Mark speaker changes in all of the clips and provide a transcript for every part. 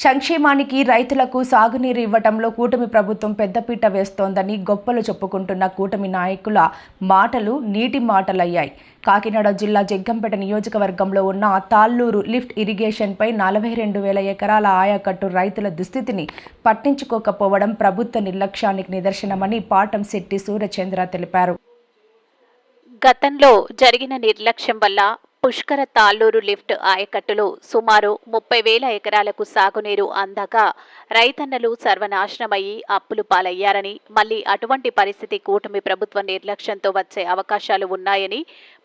Speaker 1: సంక్షేమానికి రైతులకు సాగునీరు ఇవ్వటంలో కూటమి ప్రభుత్వం పెద్దపీట వేస్తోందని గొప్పలు చెప్పుకుంటున్న కూటమి నాయకుల మాటలు నీటి మాటలయ్యాయి. కాకినాడ జిల్లా జగ్గంపేట నియోజకవర్గంలో ఉన్న తాళ్ళూరు లిఫ్ట్ ఇరిగేషన్పై నలభై రెండు వేల ఎకరాల ఆయకట్టు రైతుల దుస్థితిని పట్టించుకోకపోవడం ప్రభుత్వ నిర్లక్ష్యానికి నిదర్శనమని పాటం శెట్టి సూర్యచంద్ర తెలిపారు.
Speaker 2: గతంలో జరిగిన నిర్లక్ష్యం వల్ల పుష్కర తాళ్ళూరు లిఫ్ట్ ఆయకట్టులో సుమారు ముప్పై వేల ఎకరాలకు సాగునీరు అందక రైతన్నలు సర్వనాశనమయ్యి అప్పులు పాలయ్యారని మళ్ళీ అటువంటి పరిస్థితి కూటమి ప్రభుత్వ నిర్లక్ష్యంతో వచ్చే అవకాశాలు ఉన్నాయని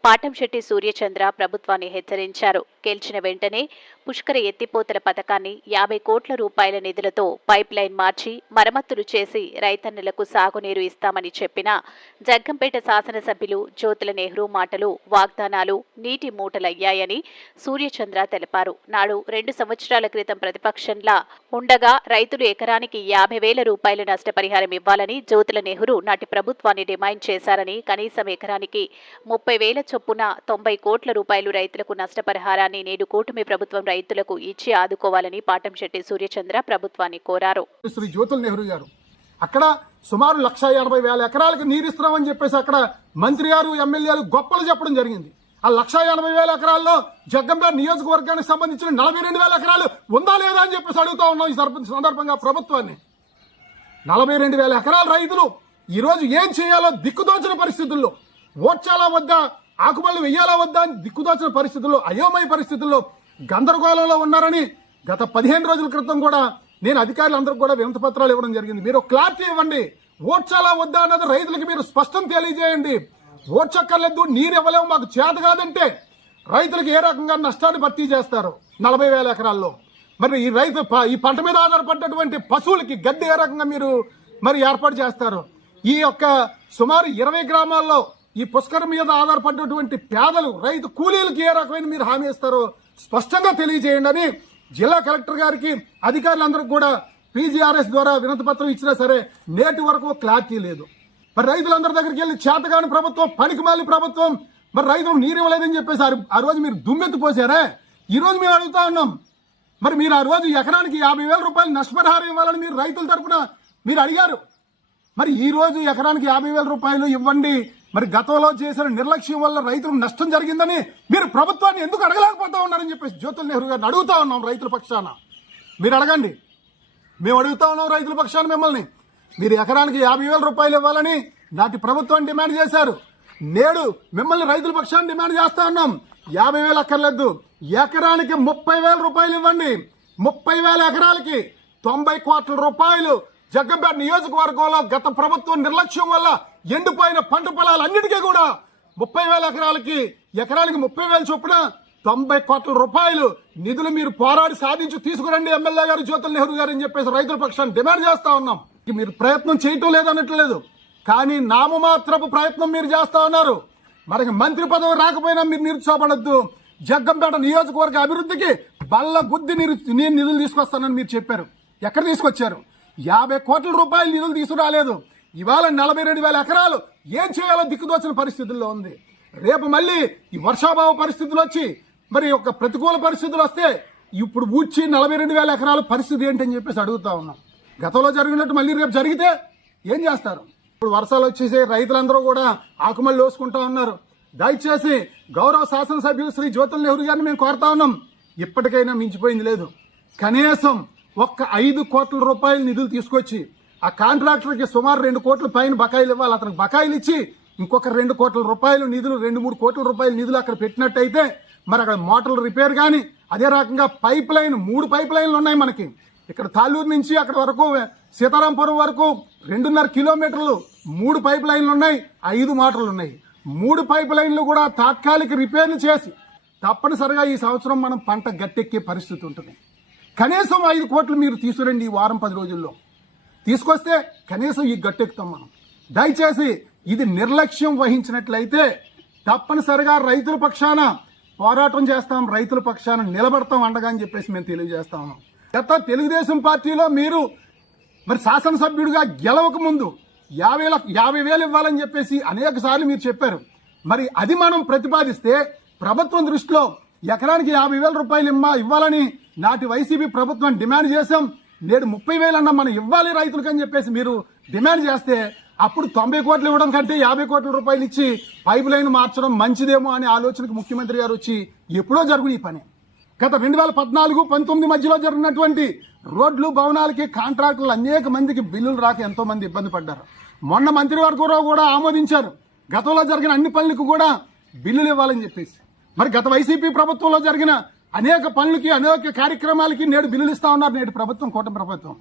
Speaker 2: పాటంశెట్టి సూర్యచంద్ర ప్రభుత్వాన్ని హెచ్చరించారు. గెలిచిన వెంటనే పుష్కర ఎత్తిపోతల పథకాన్ని యాభై కోట్ల రూపాయల నిధులతో పైప్ లైన్ మార్చి మరమ్మతులు చేసి రైతన్నులకు సాగునీరు ఇస్తామని చెప్పిన జగ్గంపేట శాసనసభ్యులు జ్యోతుల నెహ్రూ మాటలు వాగ్దానాలు నీటి మూటలయ్యాయని సూర్యచంద్ర తెలిపారు. నాడు రెండు సంవత్సరాల క్రితం ప్రతిపక్షంలా ఉండగా రైతులు ఎకరానికి యాభై వేల రూపాయల నష్టపరిహారం ఇవ్వాలని జ్యోతుల నెహ్రూ నాటి ప్రభుత్వాన్ని డిమాండ్ చేశారని కనీసం ఎకరానికి ముప్పై వేల చొప్పున తొంభై కోట్ల రూపాయలు రైతులకు నష్టపరిహారాన్ని నేడు కూటమి ప్రభుత్వం రైతులకు ఇచ్చి ఆదుకోవాలని పాటంశెట్టి సూర్యచంద్ర ప్రభుత్వాన్ని కోరారు.
Speaker 3: శ్రీ జ్యోతుల్ నెహ్రూ గారు అక్కడ సుమారు లక్ష ఎనభై వేల ఎకరాలకు నీరు ఇస్తున్నామని చెప్పేసి అక్కడ మంత్రి గారు ఎమ్మెల్యేలు గొప్పలు చెప్పడం జరిగింది. ఆ లక్ష ఎనభై వేల ఎకరాల్లో జగ్గంపేట నియోజకవర్గానికి సంబంధించిన నలభై రెండు వేల ఎకరాలు ఉందా లేదా అని చెప్పేసి అడుగుతా ఉన్నాం ఈ సందర్భంగా ప్రభుత్వాన్ని. నలభై రెండు వేల ఎకరాల రైతులు ఈరోజు ఏం చేయాలో దిక్కుదోచిన పరిస్థితుల్లో ఓడ్చాలా వద్దా ఆకుమల్లి వెయ్యాలా వద్దా అని దిక్కుదాచిన పరిస్థితుల్లో అయోమయ పరిస్థితుల్లో గందరగోళంలో ఉన్నారని గత పదిహేను రోజుల క్రితం కూడా నేను అధికారులందరికీ కూడా వినతి పత్రాలు ఇవ్వడం జరిగింది. మీరు క్లారిటీ ఇవ్వండి. ఓడ్చాలా వద్దా అన్నది రైతులకు మీరు స్పష్టం తెలియజేయండి. ఓడ్చక్కర్లేదు నీరు ఇవ్వలేము మాకు చేత కాదంటే రైతులకు ఏ రకంగా నష్టాన్ని భర్తీ చేస్తారు నలభై వేల ఎకరాల్లో? మరి ఈ రైతు ప- ఈ పంట మీద ఆధారపడ్డటువంటి పశువులకి గడ్డి ఏ రకంగా మీరు మరి ఏర్పాటు చేస్తారు? ఈ యొక్క సుమారు ఇరవై గ్రామాల్లో ఈ పుష్కరం మీద ఆధారపడినటువంటి పేదలు రైతు కూలీలకు ఏ రకమైన మీరు హామీ ఇస్తారో స్పష్టంగా తెలియజేయండి అని జిల్లా కలెక్టర్ గారికి అధికారులందరికీ కూడా పీజీఆర్ఎస్ ద్వారా వినతి పత్రం ఇచ్చినా సరే నేటి వరకు క్లారిటీ లేదు. మరి రైతులందరి దగ్గరికి వెళ్ళి చేతగాని ప్రభుత్వం పనికిమాలి ప్రభుత్వం మరి రైతులకు నీరు ఇవ్వలేదని చెప్పేసి ఆ- ఆ రోజు మీరు దుమ్మెత్తి పోసారే? ఈ రోజు మేము అడుగుతా ఉన్నాం. మరి మీరు ఆ రోజు ఎకరానికి యాభై వేల రూపాయలు నష్టపరిహారం ఇవ్వాలని మీరు రైతుల తరపున మీరు అడిగారు. మరి ఈ రోజు ఎకరానికి యాభై వేల రూపాయలు ఇవ్వండి. మరి గతంలో చేసిన నిర్లక్ష్యం వల్ల రైతులకు నష్టం జరిగిందని మీరు ప్రభుత్వాన్ని ఎందుకు అడగలేకపోతా ఉన్నారని చెప్పేసి జ్యోతుల నెహ్రూ గారిని అడుగుతా ఉన్నాం రైతుల పక్షాన. మీరు అడగండి. మేము అడుగుతా ఉన్నాం రైతుల పక్షాన మిమ్మల్ని. మీరు ఎకరానికి యాభై వేల రూపాయలు ఇవ్వాలని నాటి ప్రభుత్వం డిమాండ్ చేశారు. నేడు మిమ్మల్ని రైతుల పక్షాన్ని డిమాండ్ చేస్తా ఉన్నాం. యాభై వేలు అక్కర్లేదు. ఎకరానికి ముప్పై వేల రూపాయలు ఇవ్వండి. ముప్పై వేల ఎకరాలకి తొంభై కోట్ల రూపాయలు జగ్గంపేట నియోజకవర్గంలో గత ప్రభుత్వం నిర్లక్ష్యం వల్ల ఎండిపోయిన పంట పొలాలన్నిటికీ కూడా ముప్పై వేల ఎకరాలకి ఎకరానికి ముప్పై వేల చొప్పున తొంభై కోట్ల రూపాయలు నిధులు మీరు పోరాడి సాధించి తీసుకురండి ఎమ్మెల్యే గారు జ్యోతుల నెహ్రూ గారు అని చెప్పేసి రైతుల పక్షాన్ని డిమాండ్ చేస్తా ఉన్నాం. మీరు ప్రయత్నం చేయటం లేదన్నట్లేదు కానీ నామమాత్రపు ప్రయత్నం మీరు చేస్తా ఉన్నారు. మనకి మంత్రి పదవి రాకపోయినా మీరు నిరుత్సాహపడద్దు. జగ్గంపేట నియోజకవర్గ అభివృద్ధికి బల్ల బుద్ధి నిరు నేను నిధులు తీసుకొస్తానని మీరు చెప్పారు. ఎక్కడ తీసుకొచ్చారు? యాభై కోట్ల రూపాయలు నిధులు తీసుకురాలేదు. ఇవాళ నలభై రెండు వేల ఎకరాలు ఏం చేయాలో దిక్కుదోచిన పరిస్థితుల్లో ఉంది. రేపు మళ్ళీ ఈ వర్షాభావ పరిస్థితులు వచ్చి మరి ఒక ప్రతికూల పరిస్థితులు వస్తే ఇప్పుడు ఊడ్చి నలభై రెండు వేల ఎకరాల పరిస్థితి ఏంటని చెప్పేసి అడుగుతా ఉన్నాం. గతంలో జరిగినట్టు మళ్ళీ రేపు జరిగితే ఏం చేస్తారు? ఇప్పుడు వర్షాలు వచ్చేసి రైతులందరూ కూడా ఆకుమల్లి లోసుకుంటా ఉన్నారు. దయచేసి గౌరవ శాసనసభ్యులు శ్రీ జ్యోతుల నెహ్రూ గారిని మేము కోరుతా ఉన్నాం. ఇప్పటికైనా మించిపోయింది లేదు. కనీసం ఒక్క ఐదు కోట్ల రూపాయల నిధులు తీసుకొచ్చి ఆ కాంట్రాక్టర్కి సుమారు రెండు కోట్ల పైన బకాయిలు ఇవ్వాలి. అతనికి బకాయిలు ఇచ్చి ఇంకొక రెండు కోట్ల రూపాయలు నిధులు రెండు మూడు కోట్ల రూపాయలు నిధులు అక్కడ పెట్టినట్టయితే మరి అక్కడ మోటార్లు రిపేర్ కానీ అదే రకంగా పైప్ లైన్ మూడు పైప్ లైన్లు ఉన్నాయి మనకి. ఇక్కడ తాళ్ళూరు నుంచి అక్కడ వరకు సీతారాంపురం వరకు రెండున్నర కిలోమీటర్లు మూడు పైప్ లైన్లు ఉన్నాయి ఐదు మోటార్లు ఉన్నాయి. మూడు పైప్ లైన్లు కూడా తాత్కాలిక రిపేర్లు చేసి తప్పనిసరిగా ఈ సంవత్సరం మనం పంట గట్టెక్కే పరిస్థితి ఉంటుంది. కనీసం ఐదు కోట్లు మీరు తీసుకురండి ఈ వారం పది రోజుల్లో. తీసుకొస్తే కనీసం ఈ గట్టెక్కుతాం మనం. దయచేసి ఇది నిర్లక్ష్యం వహించినట్లయితే తప్పనిసరిగా రైతుల పక్షాన పోరాటం చేస్తాం రైతుల పక్షాన నిలబడతాం అండగా అని చెప్పేసి మేము తెలియజేస్తాము గత తెలుగుదేశం పార్టీలో మీరు మరి శాసనసభ్యుడిగా గెలవక ముందు యాభై లక్ష యాభై వేలు ఇవ్వాలని చెప్పేసి అనేక సార్లు మీరు చెప్పారు. మరి అది మనం ప్రతిపాదిస్తే ప్రభుత్వం దృష్టిలో ఎకరానికి యాభై వేల రూపాయలు ఇమ్మా ఇవ్వాలని నాటి వైసీపీ ప్రభుత్వం డిమాండ్ చేశాం. నేడు ముప్పై వేలన్నా మనం ఇవ్వాలి రైతులకు అని చెప్పేసి మీరు డిమాండ్ చేస్తే అప్పుడు తొంభై కోట్లు ఇవ్వడం కంటే యాభై కోట్ల రూపాయలు ఇచ్చి పైప్ లైన్ మార్చడం మంచిదేమో అనే ఆలోచనకు ముఖ్యమంత్రి గారు వచ్చి ఎప్పుడో జరుగును ఈ పని. గత రెండు వేల పద్నాలుగు పంతొమ్మిది మధ్యలో జరిగినటువంటి రోడ్లు భవనాలకి కాంట్రాక్టులు అనేక మందికి బిల్లులు రాక ఎంతో మంది ఇబ్బంది పడ్డారు. మొన్న మంత్రివర్గంలో కూడా ఆమోదించారు. గతంలో జరిగిన అన్ని పనులకు కూడా బిల్లులు ఇవ్వాలని చెప్పేసి. మరి గత వైసీపీ ప్రభుత్వంలో జరిగిన అనేక పనులకి అనేక కార్యక్రమాలకి నేడు బిల్లులు ఇస్తా ఉన్నారు నేడు ప్రభుత్వం కూటమి ప్రభుత్వం.